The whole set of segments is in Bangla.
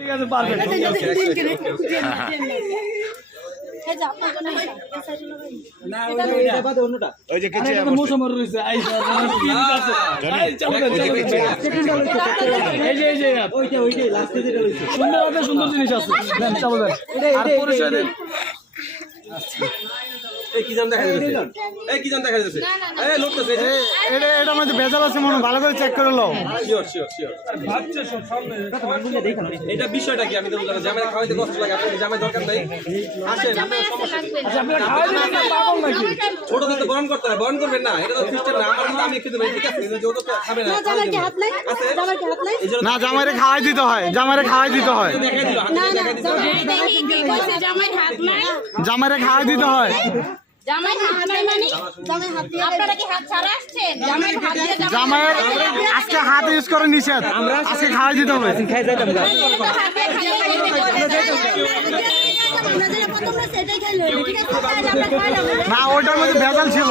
ঠিক আছে পারফেক্ট ওই যে কিছু মৌসুমের রয়েছে সুন্দর সুন্দর জিনিস আছে আর পরিচয় দেন এটা মধ্যে ভেজাল আছে মনে ভালো করে চেক করে নাও। এটা বিষয়টা কি আমি তো বুঝলাম জামাই খাওয়াইতে কষ্ট লাগে আপনি জামাই দরকার নাই আসেন ছোট তো বরণ করতে হয় বরণ করবেন না এটা তো সিস্টেম না আমার তো আমি একটু দেবেন ঠিক আছে যত খাবে না না জামাইরে খাওয়াই দিতে হয় জামাইরে খাওয়াই দিতে হয় দেখাই দিল জামাইরে খাওয়াই দিতে হয় জামাইয়ের আজকে হাত ইউজ করে নিষেধ আজকে খাওয়াই দিতে হবে না ওইটার মধ্যে ভেজাল ছিল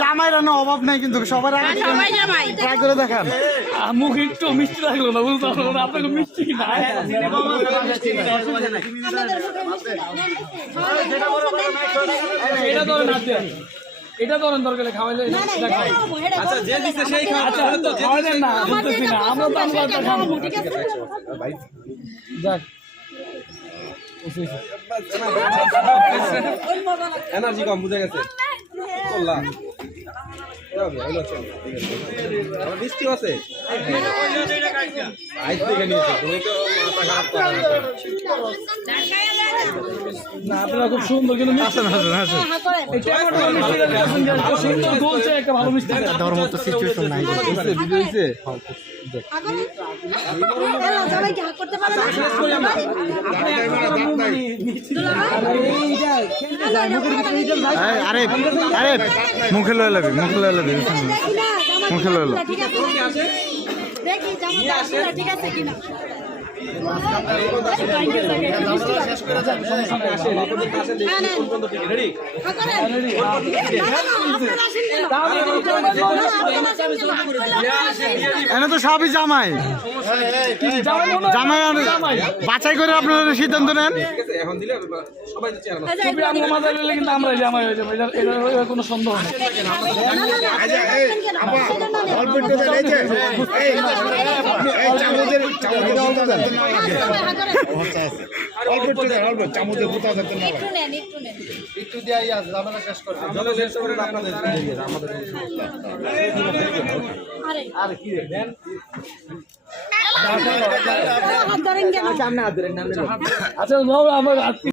জামাইরা না অভাব নাই কিন্তু সবার ট্রাই করে দেখান মুখ একটু মিষ্টি লাগলো না বুঝতে পারলো না আপনাকে মিষ্টি না এটা ধরেন এটা ধরেন দরকার খাওয়াইলে আচ্ছা যে দিছে সেই খাওয়াইলেন না বুঝতেছি না আমরা তো আমরা খাবো যাক এনার্জি কম বুঝে গেছে চললাম বৃষ্টি আছে আইস দেখে নিয়েছে তুমি তো মাথা খারাপ না আপনারা খুব সুন্দর কিন্তু সুন্দর বলছে একটা ভালো মিষ্টি ধর্ম তো সিচুয়েশন নাই আরে আরে মুখে লয়ে লবি মুখে লয়ে লবি মুখে লয়ে লবি ঠিক আছে কিনা এনে তো সবই জামাই জামাই বাছাই করে আপনারা সিদ্ধান্ত নেন এখন দিলে সবাই কিন্তু আমরা জামাই হয়ে যাবো এটা কোনো সন্দেহ নেই একটু দিয়ে আমরা শেষ করবো আর কি দেন আচ্ছা